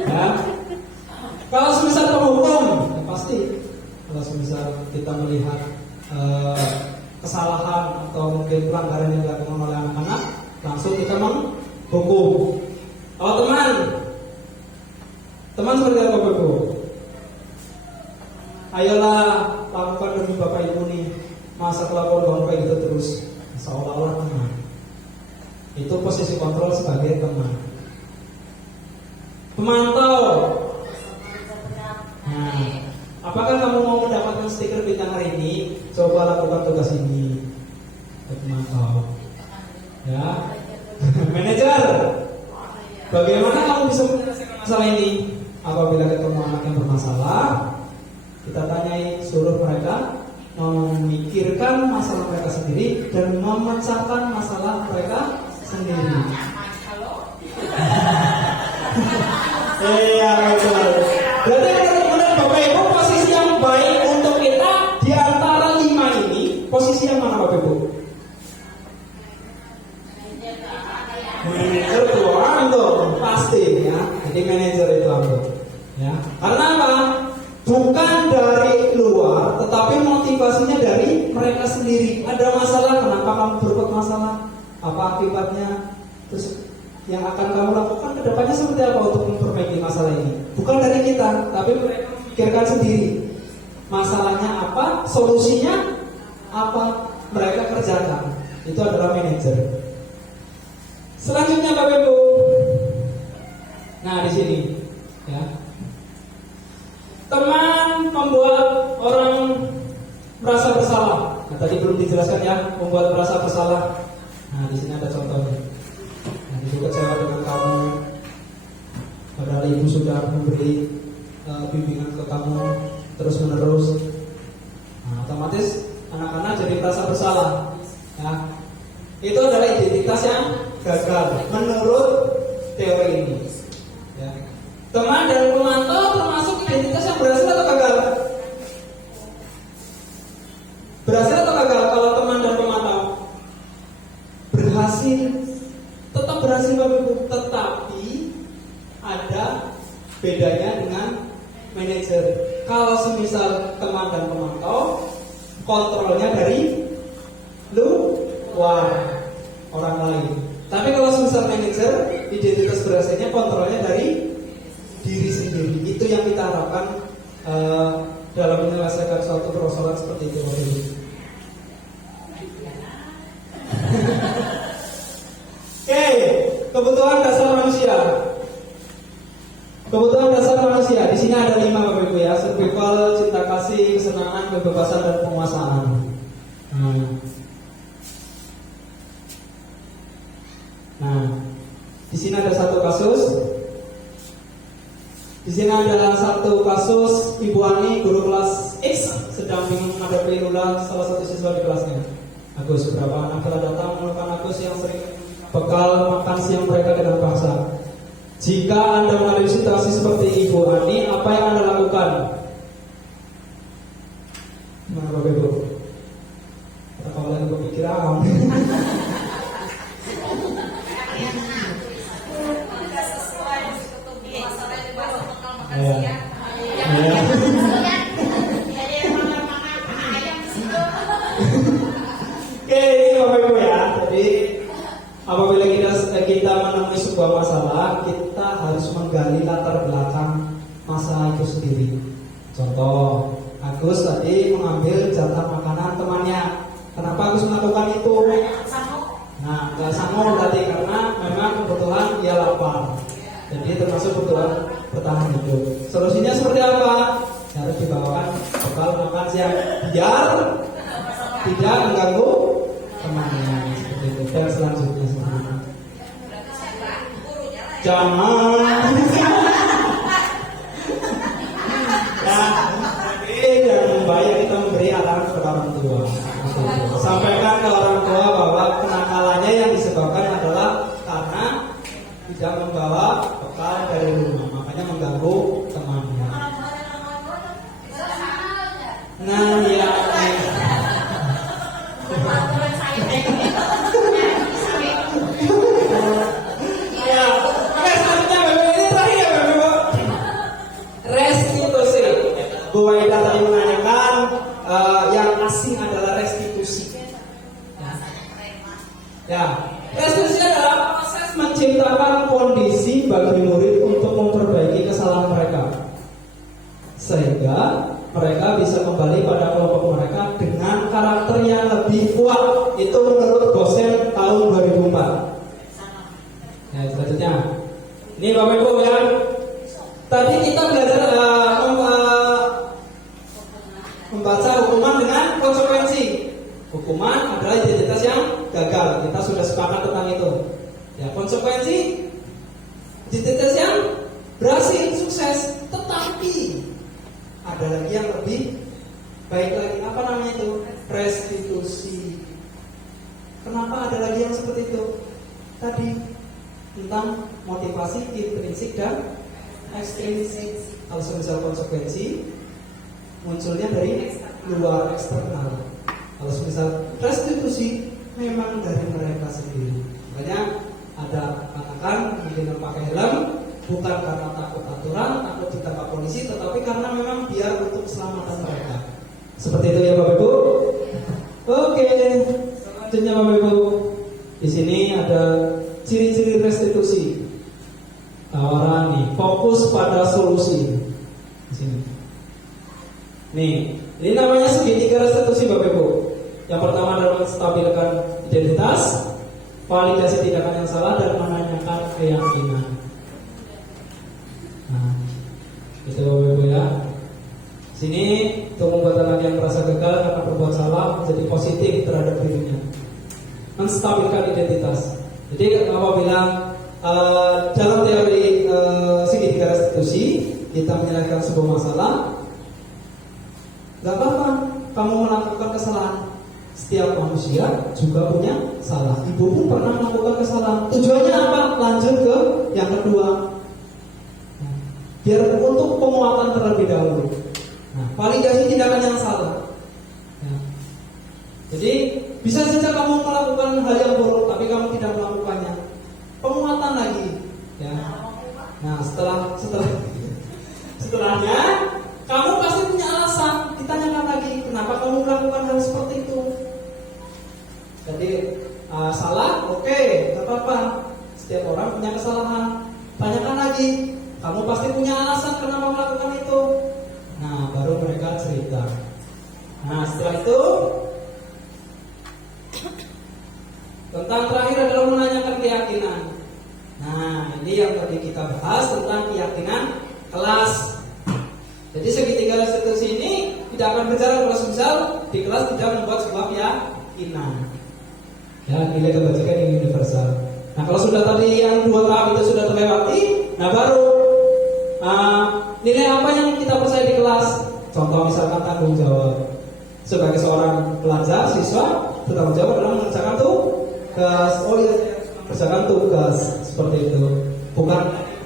Ya. Kalau semisal penghukum, ya pasti. Kalau semisal kita melihat kesalahan atau mungkin pelanggaran yang dilakukan oleh anak-anak, langsung kita menghukum. Kalau teman seperti apa Bapak Ibu? Ayolah lakukan demi Bapak Ibu nih. Masa kelakuan Bapak itu terus seolah-olah teman. Itu posisi kontrol sebagai teman. Pemantau. Nah, apakah kamu mau mendapatkan stiker bintang hari ini? Coba lakukan tugas ini. Pemantau. Ya. Bagaimana kamu bisa menyelesaikan masalah ini? Apabila ketemu anak yang bermasalah, kita tanyai, suruh mereka memikirkan masalah mereka sendiri dan memecahkan masalah mereka sendiri. Iya, betul. Berarti menurut Bapak Ibu, posisi yang baik untuk kita di antara 5 ini, posisi yang mana Bapak Ibu? Manajer keuangan tuh pasti ya. Jadi manajer itu aku. Ya. Karena apa? Bukan dari luar, tetapi motivasinya dari mereka sendiri. Ada masalah, kenapa kamu berbuat masalah? Apa akibatnya? Terus yang akan kamu lakukan ke depannya seperti apa untuk memperbaiki masalah ini? Bukan dari kita, tapi mereka pikirkan sendiri. Masalahnya apa? Solusinya apa? Mereka kerjakan. Itu adalah manajer. Selanjutnya Bapak Ibu. Nah, di sini ya. Teman membuat orang merasa bersalah. Nah, tadi belum dijelaskan ya, membuat merasa bersalah. Nah, di sini ada contohnya. Nah, ibu kecewa dengan kamu, padahal ibu sudah memberi bimbingan ke kamu terus menerus. Nah, otomatis anak-anak jadi merasa bersalah. Ya. Itu adalah identitas yang gagal menurut teori ini. Ya. Teman dan pemantau termasuk identitas yang berhasil atau gagal? Berhasil atau gagal kalau teman dan pemantau? Berhasil. Tetap berhasil Bapak Ibu. Tetapi ada bedanya dengan manajer. Kalau semisal teman dan pemantau, kontrolnya dari luar, orang lain. Tapi kalau semisal manajer, identitas berhasilnya kontrolnya dari diri sendiri. Itu yang kita harapkan dalam menyelesaikan suatu persoalan seperti itu. Oke, kebutuhan dasar manusia. Kebutuhan dasar manusia. Di sini ada 5 Bapak Ibu ya: survival, cinta kasih, kesenangan, kebebasan, dan penguasaan. Nah, di sini ada satu kasus. Di sini ada satu kasus Ibu Ani, guru kelas X, sedang bingung menghadapi ulah salah satu siswa di kelasnya. Agus, beberapa anak telah datang mengeluhkan Agus yang sering bekal makan siang mereka dengan paksa. Jika Anda mengalami situasi seperti Ibu Ani, apa yang Anda lakukan? Nah, Bapak Ibu, kalau lagi berpikiran. Oke, ini Bapak Ibu ya. Jadi apabila kita menemui sebuah masalah, kita harus menggali latar belakang masalah itu sendiri. Contoh, Agus tadi mengambil jatah makanan temannya. Kenapa Agus melakukan itu? Nah, nggak sanggup berarti karena memang kebetulan dia lapar. Jadi termasuk kebutuhan bertahan hidup. Solusinya seperti apa? Harus dibawakan bekal makan siang biar tidak mengganggu temannya. Seperti itu. Dan selanjutnya jangan. Yang membayar kita memberi arahan kepada orang tua. Sampaikan ke orang tua bahwa kenakalannya yang disebabkan adalah karena tidak membawa bekal dari rumah, makanya mengganggu temannya. Nah, ya. Restitusi. Bu Waida tadi menanyakan yang asing adalah restitusi. Ya, restitusi adalah proses menciptakan kondisi bagi murid untuk memperbaiki kesalahan mereka, sehingga mereka bisa kembali pada kelompok mereka dengan karakter yang lebih kuat. Itu menurut dosen tahun 2004. Nah, selanjutnya, ini Bapak Ibu ya. Tadi kita belajar membaca hukuman dengan konsekuensi. Hukuman adalah identitas yang gagal. Kita sudah sepakat tentang itu. Ya, konsekuensi Identitas yang berhasil, sukses, tetapi ada lagi yang lebih baik lagi. Apa namanya itu? Restitusi. Kenapa ada lagi yang seperti itu? Tadi tentang motivasi, intrinsik dan ekstrinsik. Kalau misal konsekuensi munculnya dari luar eksternal. Kalau misal restitusi memang dari mereka sendiri. Makanya ada katakan mungkin pakai helm bukan karena takut aturan, takut ditangkap polisi, tetapi karena memang biar untuk keselamatan mereka. Seperti itu ya Bapak Ibu. Oke, selanjutnya Bapak Ibu. Di sini ada ciri-ciri restitusi. Tawaran nih, fokus pada solusi. Di sini. Nih, ini namanya segitiga restitusi Bapak Ibu. Yang pertama adalah menstabilkan identitas, validasi tindakan yang salah, dan menanyakan keyakinan. Nah, itu Bapak Ibu ya. Sini untuk membuat anak yang merasa gagal karena berbuat salah menjadi positif terhadap dirinya. Menstabilkan identitas. Jadi apabila dalam teori segitiga restitusi kita menyelesaikan sebuah masalah, gak apa-apa kamu melakukan kesalahan. Setiap manusia juga punya salah. Ibu pun pernah melakukan kesalahan. Tujuannya apa? Lanjut ke yang kedua. Biar untuk penguatan terlebih dahulu. Nah, validasi tindakan yang salah. Ya. Jadi bisa saja kamu melakukan hal yang buruk, tapi kamu tidak melakukannya. Penguatan lagi. Ya. Nah, setelahnya kamu pasti punya alasan. Ditanyakan lagi, kenapa kamu melakukan hal seperti itu? Jadi salah, oke, gak apa-apa. Setiap orang punya kesalahan. Tanyakan lagi, kamu pasti punya alasan kenapa melakukan itu. Nah, baru mereka cerita. Nah, setelah itu tentang terakhir adalah menanyakan keyakinan. Nah, ini yang tadi kita bahas tentang keyakinan kelas. Jadi segitiga restitusi ini tidak akan berjalan kalau misal di kelas tidak membuat sebuah keyakinan. Ya, nilai kebajikan yang universal. Nah, kalau sudah tadi yang dua tahap itu sudah terlewati, nah baru nilai apa yang kita percaya di kelas? Contoh misalkan tanggung jawab. Sebagai seorang pelajar, siswa, bertanggung jawab adalah mengerjakan tugas. Oh iya, mengerjakan tugas seperti itu. Bukan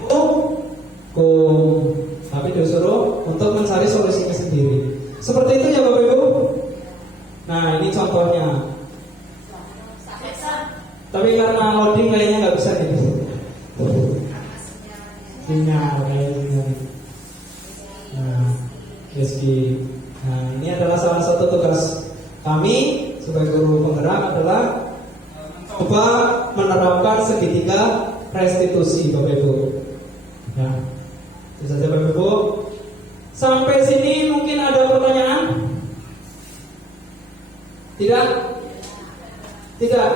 hukum, tapi disuruh untuk mencari solusinya sendiri. Seperti itu ya Bapak Ibu. Nah, ini contohnya. Tapi karena loading kayaknya nggak bisa gitu. Sinyal kayaknya. Nah, Rizky. Nah, ini adalah salah satu tugas kami sebagai guru penggerak adalah coba menerapkan segitiga restitusi Bapak Ibu. Ya, itu saja Bapak Ibu. Sampai sini mungkin ada pertanyaan? Tidak? Tidak?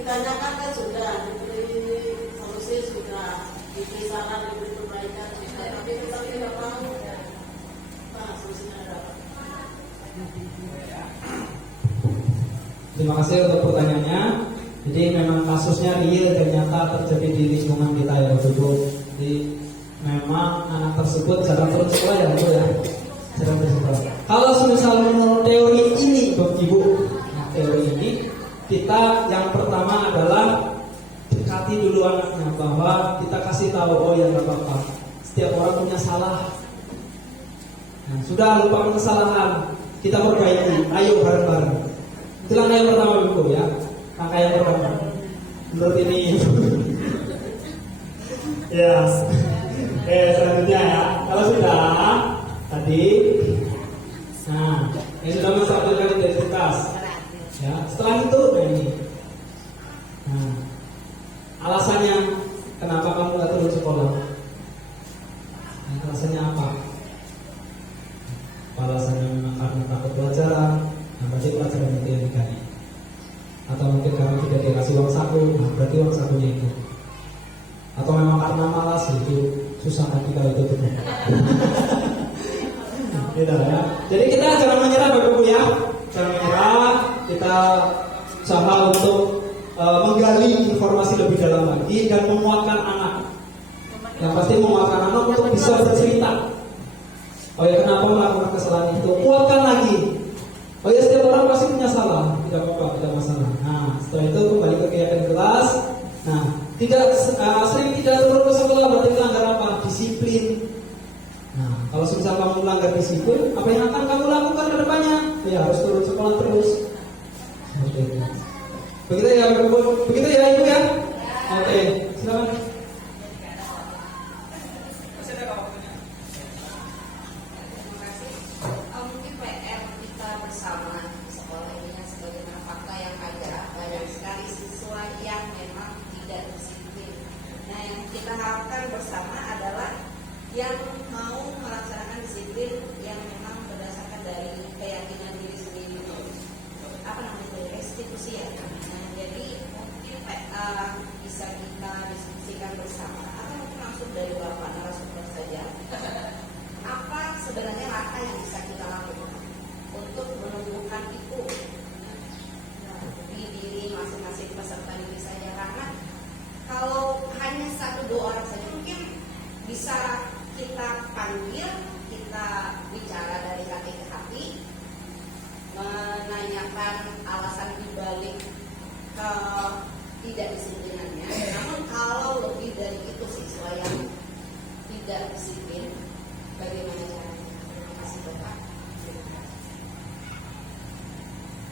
Ditanyakan kan sudah diberi solusi, sudah diberi saran, diberi perbaikan, sudah, tapi kita tidak tahu solusinya ada apa. Terima kasih untuk pertanyaannya. Jadi memang kasusnya real dan nyata terjadi di lingkungan kita ya Bapak Ibu. Jadi memang anak tersebut jarang turun sekolah ya Bu ya. Jarang turun sekolah. Kalau misalnya menurut teori ini Bapak Ibu, nah, teori ini kita yang pertama adalah dekati dulu anaknya, bahwa kita kasih tahu oh ya nggak apa-apa. Setiap orang punya salah. Nah, sudah lupakan kesalahan, kita perbaiki. Ayo bareng-bareng. Itu langkah yang pertama Ibu ya. Langkah yang pertama. Menurut ini. Ya. Selanjutnya ya. Kalau sudah tadi, nah ini sudah menstabilkan identitas. Ya, setelah itu ini. Nah, alasannya kenapa kamu nggak turun sekolah? Nah, alasannya apa? Alasannya memang karena takut pelajaran, nah berarti pelajaran itu yang diganti. Atau mungkin karena tidak dikasih uang saku, nah berarti uang sakunya itu. Atau memang karena malas, itu susah nanti kalau itu tuh. Gitu ya. Jadi kita jangan menyerah Bapak Ibu ya, jangan menyerah. Kita usaha untuk menggali informasi lebih dalam lagi dan menguatkan anak. Yang pasti menguatkan anak untuk bisa bercerita. Oh ya, kenapa melakukan kesalahan itu? Kuatkan lagi. Oh ya, setiap orang pasti punya salah, tidak apa-apa, tidak masalah. Nah, setelah itu kembali ke kegiatan kelas. Nah, sering tidak turun ke sekolah berarti melanggar apa? Disiplin. Nah, kalau misal kamu melanggar disiplin, apa yang akan kamu lakukan ke depannya? Ya harus turun sekolah terus. Oke. Begitu ya, begitu ya Ibu ya. Oke, silakan. Mungkin PR kita bersama di sekolah ini sebagaimana fakta yang ada, banyak sekali siswa yang memang tidak disiplin. Nah, yang kita harapkan bersama adalah yang mau melaksanakan disiplin yang memang berdasarkan dari keyakinan diri sendiri, apa namanya, dari restitusi ya. Nah, jadi mungkin bisa kita diskusikan bersama atau mungkin langsung dari Bapak narasumber saja. Apa sebenarnya langkah yang bisa kita lakukan untuk menumbuhkan itu di diri masing-masing peserta didik saja, karena kalau hanya 1-2 orang saja mungkin bisa kita panggil, kita bicara dari hati ke hati, menanyakan alasan dibalik ke tidak disiplinannya. Namun kalau lebih dari itu siswa yang tidak disiplin, bagaimana caranya? Terima kasih Bapak.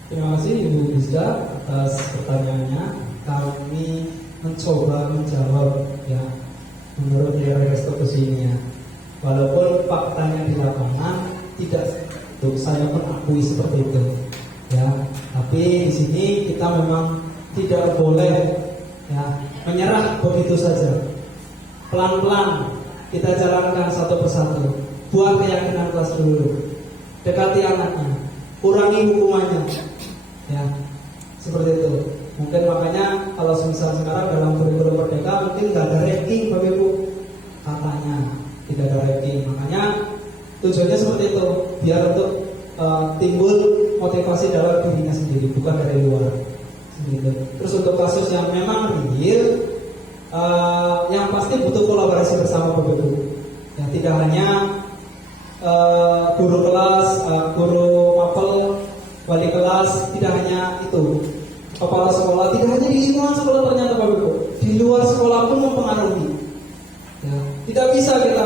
Terima kasih Ibu Rizda atas pertanyaannya. Kami mencoba menjawab ya menurut nilai restitusi ini ya. Walaupun faktanya di lapangan tidak, tuh saya pun akui seperti itu ya. Tapi di sini kita memang tidak boleh ya menyerah begitu saja. Pelan-pelan kita jalankan satu persatu. Buat keyakinan kelas dulu. Dekati anaknya, kurangi hukumannya ya, seperti itu. Mungkin makanya kalau misal sekarang dalam kurikulum Merdeka mungkin nggak ada ranking Bapak Ibu, katanya tidak ada ranking. Makanya tujuannya seperti itu, biar untuk timbul motivasi dalam dirinya sendiri, bukan dari luar. Gitu. Terus untuk kasus yang memang real, yang pasti butuh kolaborasi bersama Bapak Ibu. Ya, tidak hanya guru kelas, guru mapel, wali kelas, tidak hanya itu. Kepala sekolah, tidak hanya di lingkungan sekolah ternyata Bapak Ibu, di luar sekolah pun mempengaruhi. Ya, tidak bisa kita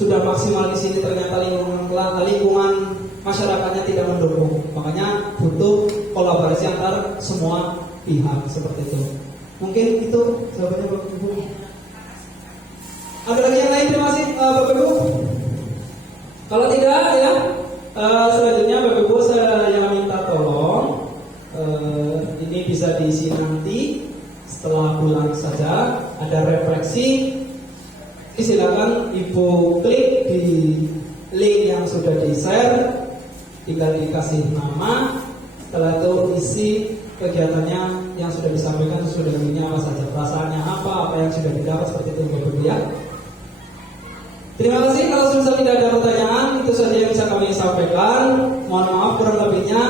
sudah maksimal di sini ternyata lingkungan masyarakatnya tidak mendukung. Makanya butuh kolaborasi antar semua pihak seperti itu. Mungkin itu jawabannya Bapak Ibu. Ada lagi yang lain? Terima kasih Bapak Ibu. Kalau tidak ya, selanjutnya Bapak Ibu saya minta tolong ini bisa diisi nanti setelah pulang saja, ada refleksi. Silakan Ibu klik di link yang sudah di-share, tinggal dikasih nama, setelah itu isi kegiatannya yang sudah disampaikan, sudah ini apa saja, perasaannya apa yang sudah didapat, seperti itu Bapak Ibu ya. Terima kasih. Kalau misal tidak ada pertanyaan, itu saja yang bisa kami sampaikan. Mohon maaf kurang lebihnya.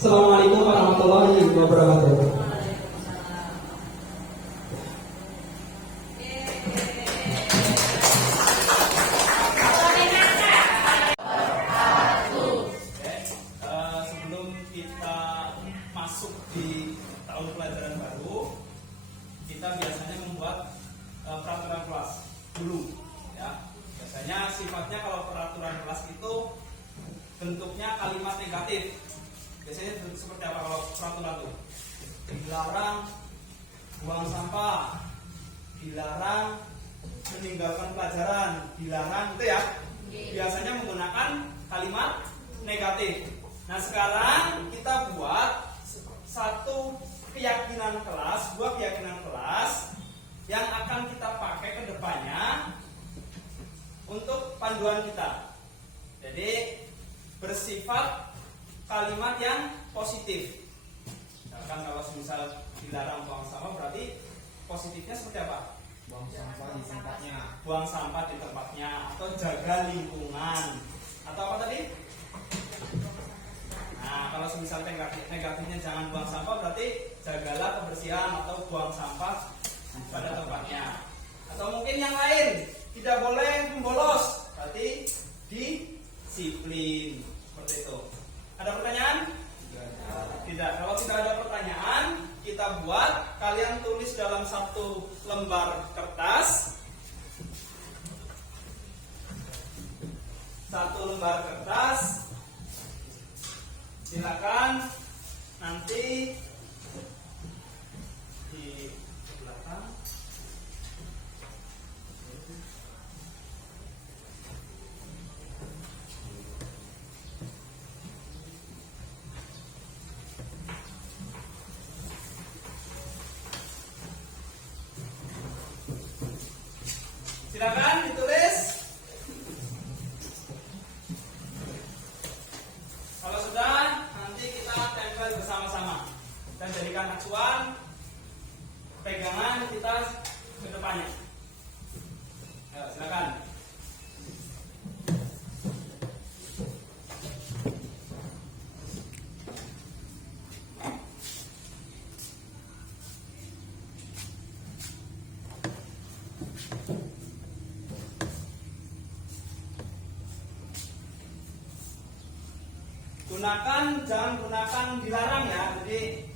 Assalamualaikum warahmatullahi wabarakatuh. Sebelum kita masuk di tahun pelajaran baru, kita biasanya membuat peraturan kelas dulu. Ya, biasanya sifatnya kalau peraturan kelas itu bentuknya kalimat negatif. Biasanya seperti apa kalau peraturan itu? Dilarang buang sampah, dilarang meninggalkan pelajaran, dilarang itu ya. Biasanya menggunakan kalimat negatif. Nah sekarang kita buat satu keyakinan kelas, sebuah keyakinan kelas yang akan kita pakai ke depannya untuk panduan kita. Jadi bersifat kalimat yang positif. Misalkan kalau misal dilarang buang sampah, berarti positifnya seperti apa? Buang sampah di tempatnya. Buang sampah di tempatnya, atau jaga lingkungan, atau apa tadi? Nah, kalau misal negatifnya jangan buang sampah, berarti jagalah kebersihan atau buang sampah pada tempatnya. Atau mungkin yang lain, tidak boleh membolos, berarti disiplin. Seperti itu. Ada pertanyaan? Tidak. Kalau tidak ada pertanyaan, kita buat. Kalian tulis dalam satu lembar kertas. Satu lembar kertas. Silakan nanti di belakang. Silakan ditulis. Kalau sudah, nanti kita tempel bersama-sama dan jadikan acuan pegangan kita ke depannya. Ayo, silakan. Jangan gunakan dilarang ya. Jadi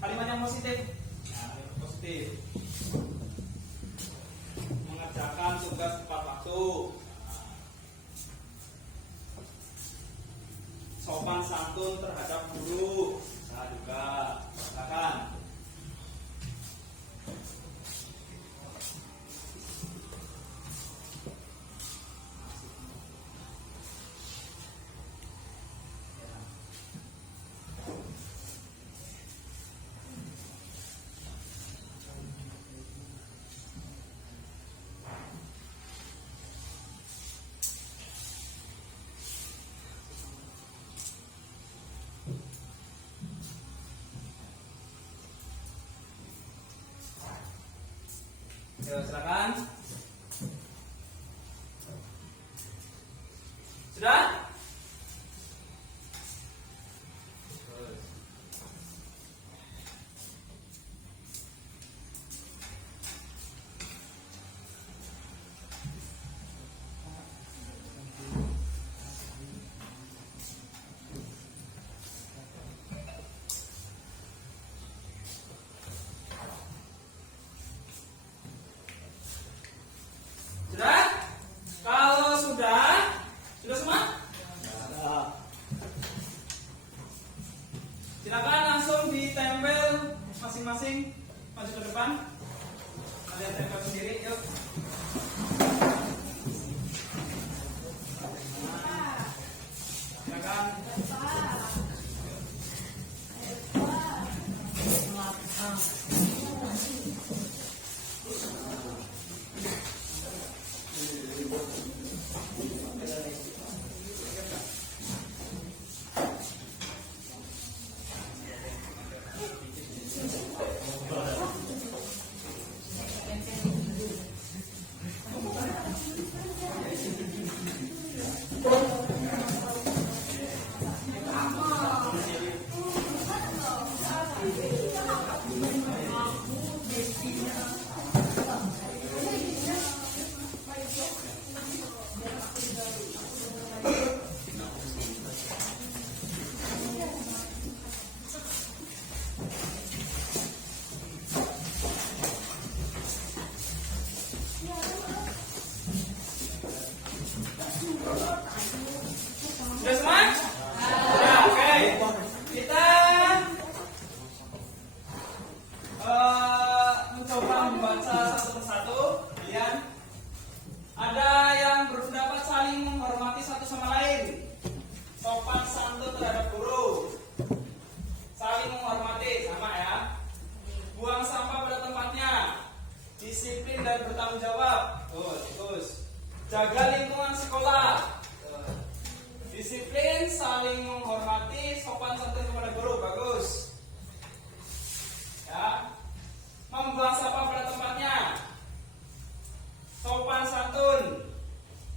kalimat yang positif. Nah, positif. Mengerjakan tugas tepat waktu. Sopan santun terhadap guru. Nah, juga silakan. Yo, silakan. Sudah? Sudah? Kalau sudah semua? Silakan langsung ditempel masing-masing, maju ke depan. Kalian tempel sendiri, yuk. Silakan. Jaga lingkungan sekolah. Disiplin, saling menghormati, sopan santun kepada guru. Bagus. Ya. Membuang sampah pada tempatnya. Sopan santun.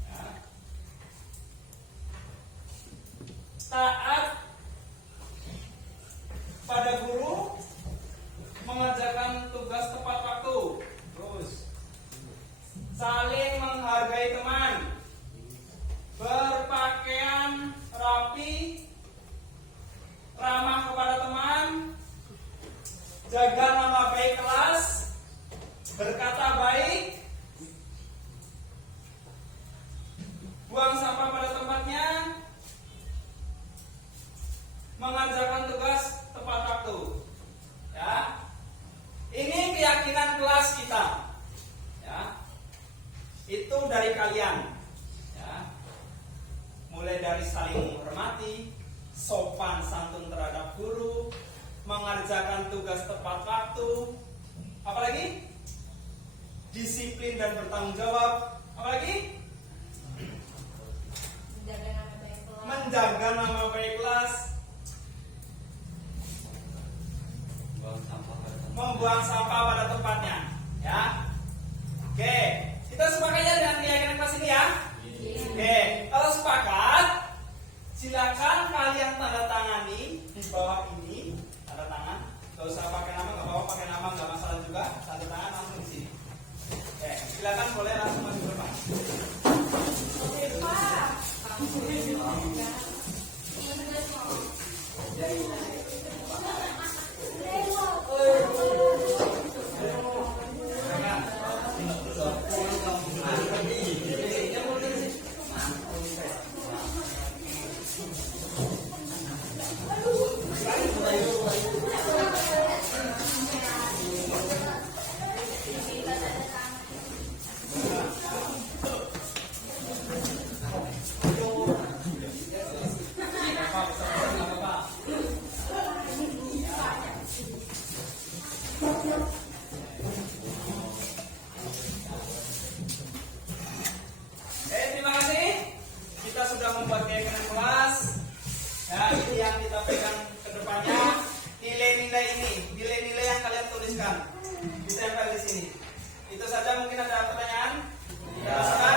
Ya. Taat pada guru, mengerjakan tugas tepat waktu. Terus saling menghargai teman, berpakaian rapi, ramah kepada teman, jaga nama baik kelas, berkata baik, buang sampah pada tempatnya, mengerjakan tugas tepat waktu. Ya, ini keyakinan kelas kita. Ya, itu dari kalian. Ya, mulai dari saling menghormati, sopan santun terhadap guru, mengerjakan tugas tepat waktu, apalagi disiplin dan bertanggung jawab, apalagi menjaga nama baik kelas, membuang sampah pada tempatnya. Ya, oke, kita sepakatnya dengan keyakinan kelas ini ya. Oke, kalau sepakat, silakan kalian tanda tangani di bawah ini, tanda tangan. Gak usah pakai nama, gak apa-apa pakai nama, gak masalah juga. Tanda tangan langsung di sini. Oke, silakan boleh langsung maju ke depan. Oke, Pak. Terima kasih. Kita sudah membuat keyakinan kelas. Ya, ini yang kita pegang ke depannya. Nilai-nilai ini, nilai-nilai yang kalian tuliskan, ditempel di sini. Itu saja, mungkin ada pertanyaan? Ya.